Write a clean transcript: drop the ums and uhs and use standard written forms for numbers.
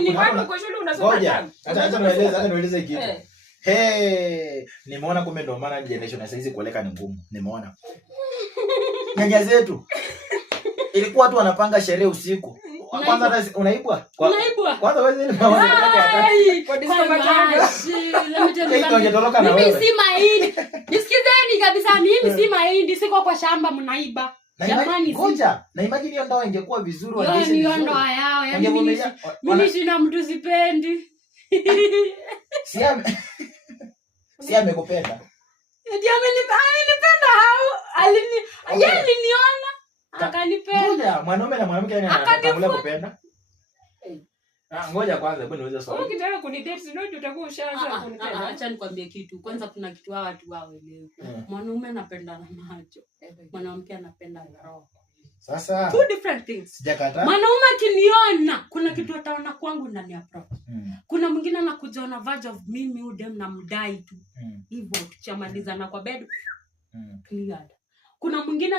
nini? Bado uko shule unasoma tangu. Hata nieleze kitu. Nimeona kumbe ndio maana generation sasa hizi kueleka ni ngumu. Nimeona. Nyanya zetu ilikuwa tu wanapanga sherehe usiku. Kwanza unaibwa? Kwanza wewe ni mama kwa December 5. Mimi si mahindi. Nisikizeni kabisa, mimi si mahindi, siko kwa shamba mnaiba. Jamani ngoja. Na imagine hiyo ndoa ingekuwa vizuri wangeshi. Hiyo ndoa yao. Mimi sina mtu sipendi. Si amekupenda. Ndio amenipenda hao. Aliniona. Akanipenda. Ngoja, mwanaume na mwanamke anatangulia kupenda. Ngoja kwanza, hebu niulize swali. Ukitaka kunidate sio utakuwa ushaanza kunipenda. Acha nikwambie kitu. Kwanza kuna kitu hawa watu waelewe. Mwanaume anapenda na macho. Mwanamke anapenda na roho. Sasa two different things. Sijakataa. Mwanaume akiniona kuna kitu ataona kwangu ndani ya pro. Kuna mwingine anakuja na verge of mimi udem na mdai tu. Hivyo tukimalizana kwa bed. Clear. Kuna mwingine